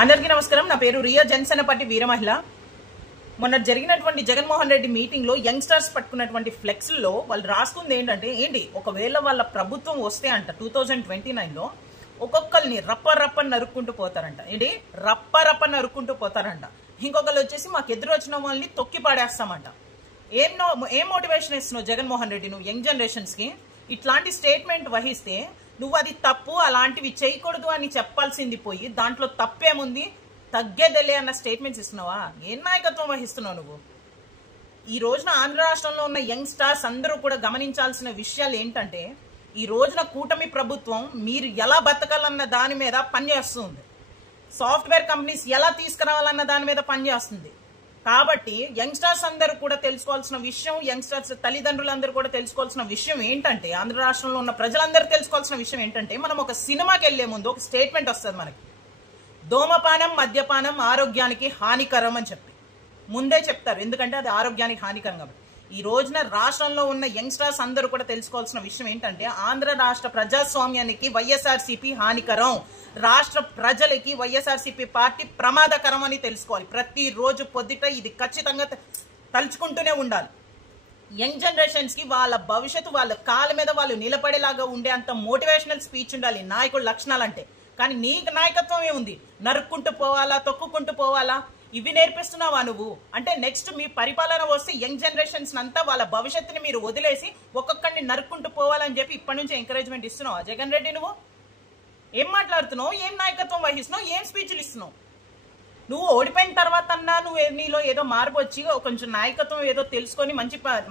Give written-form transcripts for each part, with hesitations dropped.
అందరికీ నమస్కారం. నా పేరు రియా జనసేనపార్టీ వీరమహిళ. మొన్న జరిగినటువంటి జగన్మోహన్ రెడ్డి మీటింగ్ లో యంగ్స్టర్స్ పట్టుకున్నటువంటి ఫ్లెక్స్లో వాళ్ళు రాసుకుంది ఏంటి ఒకవేళ వాళ్ళ ప్రభుత్వం వస్తే అంట 2029లో ఒక్కొక్కరిని రప్ప నరుక్కుంటూ పోతారంట. రప్ప నరుక్కుంటూ పోతారంట. ఇంకొకళ్ళు వచ్చేసి మాకు ఎదురు వచ్చిన వాళ్ళని తొక్కి పాడేస్తామంట. ఏం మోటివేషన్ ఇస్తున్నావు జగన్మోహన్ రెడ్డి నువ్వు యంగ్ జనరేషన్స్ కి? ఇట్లాంటి స్టేట్మెంట్ వహిస్తే నువ్వు అది తప్పు, అలాంటివి చేయకూడదు అని చెప్పాల్సింది పోయి దాంట్లో తప్పేముంది, తగ్గేదెలే అన్న స్టేట్మెంట్స్ ఇస్తున్నావా? ఏం నాయకత్వం వహిస్తున్నావు నువ్వు? ఈ రోజున ఆంధ్ర రాష్ట్రంలో ఉన్న యంగ్ స్టార్స్ అందరూ కూడా గమనించాల్సిన విషయాలు ఏంటంటే, ఈ రోజున కూటమి ప్రభుత్వం మీరు ఎలా బతకాలన్న దాని మీద పనిచేస్తుంది, సాఫ్ట్వేర్ కంపెనీస్ ఎలా తీసుకురావాలన్న దాని మీద పనిచేస్తుంది. కాబట్టి యంగ్స్టర్స్ అందరూ కూడా తెలుసుకోవాల్సిన విషయం, యంగ్స్టర్స్ తల్లిదండ్రులందరూ కూడా తెలుసుకోవాల్సిన విషయం ఏంటంటే, ఆంధ్ర రాష్ట్రంలో ఉన్న ప్రజలందరూ తెలుసుకోవాల్సిన విషయం ఏంటంటే, మనం ఒక సినిమాకి వెళ్లే ముందు ఒక స్టేట్మెంట్ వస్తుంది మనకి, ధూమపానం మద్యపానం ఆరోగ్యానికి హానికరం అని చెప్పి ముందే చెప్తారు. ఎందుకంటే అది ఆరోగ్యానికి హానికరం కాబట్టి. ఈ రోజున రాష్ట్రంలో ఉన్న యంగ్స్టర్స్ అందరూ కూడా తెలుసుకోవాల్సిన విషయం ఏంటంటే, ఆంధ్ర రాష్ట్ర ప్రజాస్వామ్యానికి వైఎస్ఆర్సీపీ హానికరం, రాష్ట్ర ప్రజలకి వైఎస్ఆర్సీపీ పార్టీ ప్రమాదకరం అని తెలుసుకోవాలి. ప్రతిరోజు పొద్దుట ఇది ఖచ్చితంగా తలుచుకుంటూనే ఉండాలి. యంగ్ జనరేషన్స్ కి వాళ్ళ భవిష్యత్తు వాళ్ళ కాళ్ళ మీద వాళ్ళు నిలబడేలాగా ఉండే అంత మోటివేషనల్ స్పీచ్ ఉండాలి నాయకుడు లక్షణాలు అంటే. కానీ నీకు నాయకత్వం ఏముంది? నరుక్కుంటూ పోవాలా, తొక్కుకుంటూ పోవాలా, ఇవి నేర్పిస్తున్నావా నువ్వు? అంటే నెక్స్ట్ మీ పరిపాలన వస్తే యంగ్ జనరేషన్స్ అంతా వాళ్ళ భవిష్యత్తుని మీరు వదిలేసి ఒక్కొక్కడిని నరుక్కుంటూ పోవాలని చెప్పి ఇప్పటి నుంచి ఎంకరేజ్మెంట్ ఇస్తున్నావా జగన్ రెడ్డి? నువ్వు ఏం మాట్లాడుతున్నావు? ఏం నాయకత్వం వహిస్తున్నావు? ఏం స్పీచ్లు ఇస్తున్నావు? నువ్వు ఓడిపోయిన తర్వాత అన్నా నువ్వు నీలో ఏదో మార్పు వచ్చి కొంచెం నాయకత్వం ఏదో తెలుసుకొని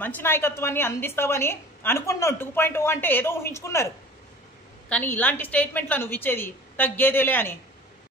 మంచి నాయకత్వాన్ని అందిస్తావని అనుకుంటున్నావు. 2.0 అంటే ఏదో ఊహించుకున్నారు. కానీ ఇలాంటి స్టేట్మెంట్లా నువ్వు ఇచ్చేది? తగ్గేదేలే అని.